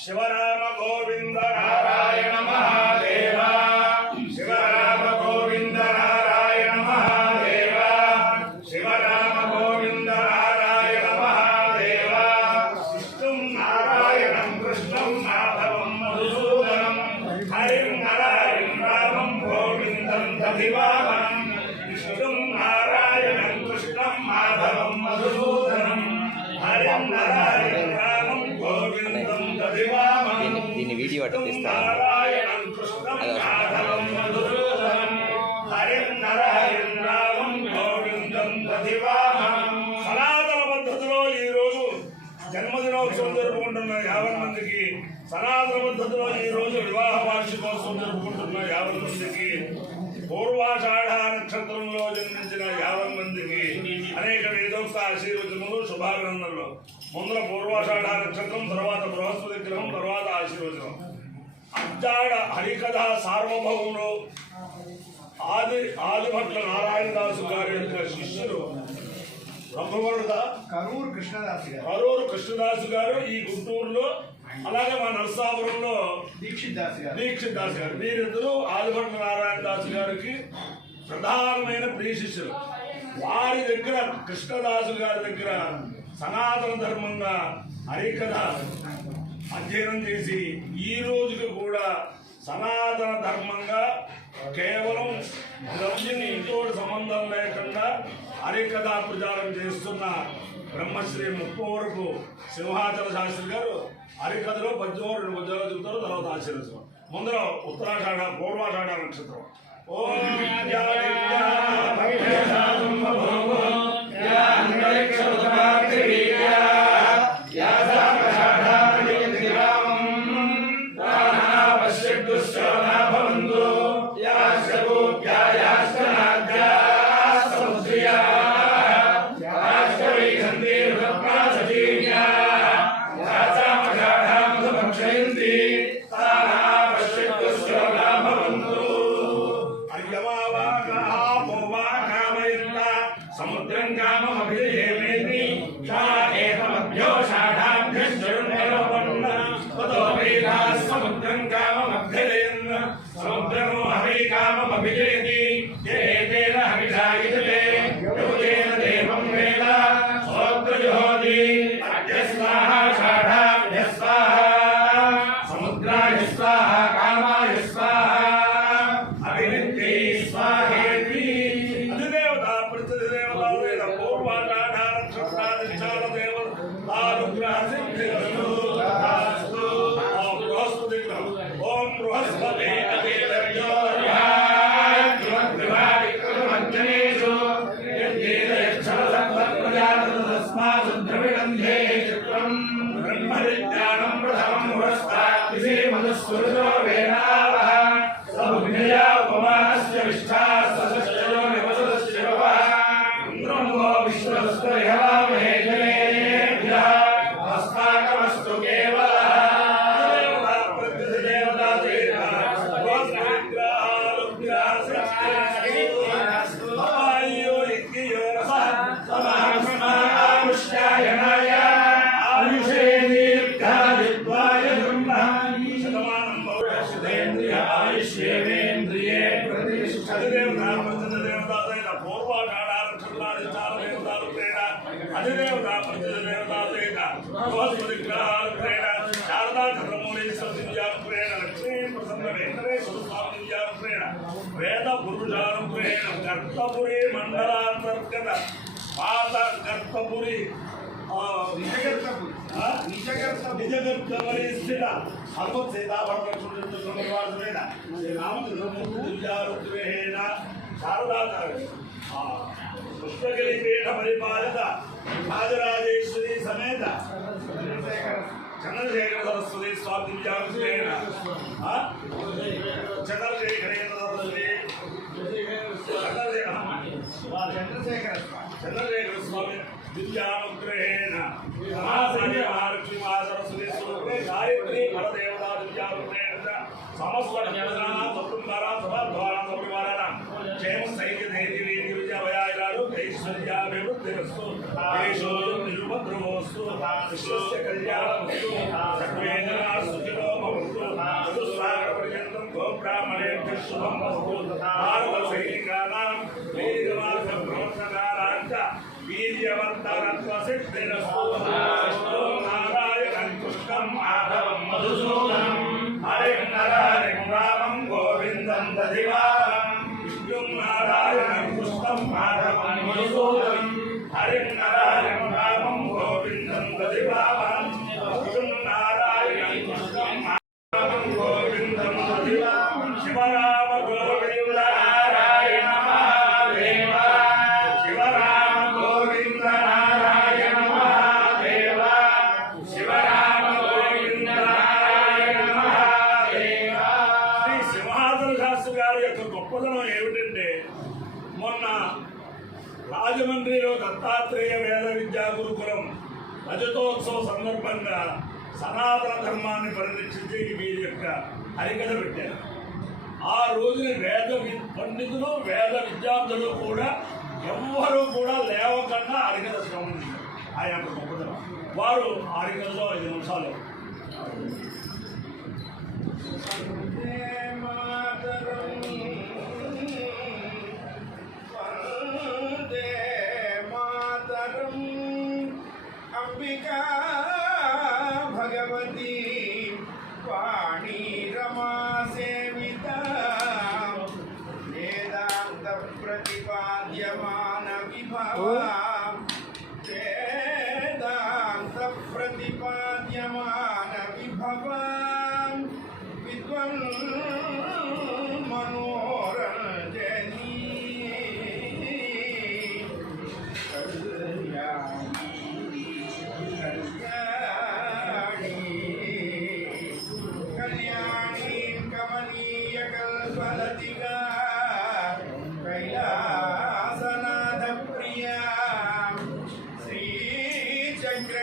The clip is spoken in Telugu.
शिवराम गोविंद नारायण महादेव शिवराम गोविंद नारायण महादेव शिवराम गोविंद नारायण महादेव विष्णुं नारायणं कृष्णं माधवं मधुसूदनं हरिं नारायणं रामं गोविन्दं दधिवाहनं विष्णुं नारायणं कृष्णं माधवं मधुसूदनं हरिं नारायणं रामं गोविन्दं దీన్ని వీడియో అట్ట తీస్తాను. సనాతన పద్ధతిలో ఈ రోజు జన్మదినోత్సవం జరుపుకుంటున్న 50 మందికి, సనాతన పద్ధతిలో ఈ రోజు వివాహ వార్షికోత్సవం జరుపుకుంటున్న 50 మందికి, పూర్వాషాఢ నక్షత్రంలో జన్మించిన 50 మందికి అనేక వేదోక్త ఆశీర్వచనములు, శుభాభినందనలు. ముందర పూర్వాషాఢ నక్షత్రం, తర్వాత బృహస్పతి గ్రహం, తర్వాత ఆశీర్వచనం. అజ్జాడ హరికథ సార్వభౌములు ఆదిభట్ల నారాయణదాసు గారి యొక్క శిష్యులు కరూరు కృష్ణదాసు గారు ఈ గుంటూరులో, అలాగే మా నరసాపురంలో దీక్షిత్ దాస్ గారు, వీరిద్దరూ ఆదిభట్ల నారాయణదాసు గారికి ప్రధానమైన ప్రియ శిష్యులు. వారి దగ్గర, కృష్ణదాసు గారి దగ్గర సనాతన ధర్మంగా హరికథ అధ్యయనం చేసి ఈ రోజుకి కూడా సనాతన ధర్మంగా కేవలం ద్రవ్యంతో సంబంధం లేకుండా హరికథ ప్రచారం చేస్తున్న బ్రహ్మశ్రీ ముప్పవరపు సింహాచల శాస్త్రి గారు హరికథలో 2 పద్యాలు చెబుతారు, తర్వాత ఆశీర్వచనం. ముందర ఉత్తరాషాఢ పూర్వాషాఢ నక్షత్రం. సముద్రం కామమభిజయమేతి ఏకమభ్యో షాఢాభ్యశ్చరుణ్యరోపన్న తతో వేదాః సముద్రం కామమభ్యజయన్ సముద్రమో హవి కామమభిజయతి ఏతేన హవిషాయితే యోగేన దేవం వేద సోత్రజోతి అద్య స్వాహా షాఢాభ్య స్వాహా సముద్రాయ స్వాహా కామాయ స్వాహా అభినిత్యై స్వాహేతి. ఓం బృహస్పతి బ్రహ్మవిజ్ఞానం ప్రథమం మధుస్వరుజో వేదావః సౌజ్ఞయా ఉపమానస్య విష్ఠాస్య నివసస్య ఇంద్రమో విశ్వస్తరిహవామహే జనేభ్యః అస్మాకమస్తు కేవలః. వేద పురుషానుగ్రహేణ కర్తపురి మండలాంతర్గత పాత కర్తపురి నిజగర్తపురి స్థిత హనుమత్ సీతాభరణేణ రామచంద్రమూర్తిగ్రహేణ శారదా పుష్పగిరిపీఠ పరిపాలిత రాజరాజేశ్వరి సమేత చంద్రశేఖర సరస్వతి స్వామి దివ్యానుగ్రహేణ చంద్రశేఖర స్వామి దివ్యానుగ్రహేణ మహాలక్ష్మి మహాసరస్వతి స్వరూపే గాయత్రి పరదేవతా దివ్యానుగ్రహేణ సమస్త కుటుంబారా సభాద్వారా పరివారాల క్షేమ సైన్య ధైర్య విద్యాభయాలు ఐశ్వర్యాభివృద్ధిరస్తు నిరుపద్రవోస్తు విశ్వస్య కళ్యాణమస్తు సర్వే జనాః సుఖినో భవంతు చతుస్సాగరపర్యంతం గోబ్రాహ్మణేభ్యः శుభం భవతు భారతసైనికానాం వీరమార్గ ప్రవర్తకానాం చ వీర్యవర్ధనత్వసిద్ధిరస్తు నారాయణం కృష్ణం మాధవం మధుసూదనం హరిం నరహరిం రామం గోవిందం దధివారం విష్ణుం నారాయణం కృష్ణం మాధవం మధుసూదనం హరిం నరహరిం రామం గోవిందం దధివారం విష్ణుం నారాయణం కృష్ణం మాధవం గోవిందం దధివారం శివరామ గోవింద నారాయణ మహాదేవ శివరామ గోవింద నారాయణ మహాదేవ శివరామ గోవింద నారాయణ మహాదేవ. శ్రీ సింహాద్రి శాస్త్రి గారి యొక్క గొప్పదనం ఏమిటంటే మొన్న రాజమండ్రిలో దత్తాత్రేయ వేద విద్యా గురుకులం రజతోత్సవ సందర్భంగా సనాతన ధర్మాన్ని పరిరక్షించే వీరి యొక్క హరికథ పెట్టారు. ఆ రోజున పండితులు వేద విద్యార్థులు కూడా ఎవ్వరూ కూడా లేవకుండా హరికథ శ్రవణించారు. ఆ యొక్క గొప్పతనం వారు హరికథలో 5 నిమిషాలు अंबिका भगवती वाणी रमा सेविता वेदांत प्रतिपाद्यमान विभवा वेदांत प्रतिपाद्यमान विभवा विद्वन् मनोरंजनी कल्याणी कमनीय कल्पलतिका कैलासनाथ प्रिया श्री चक्र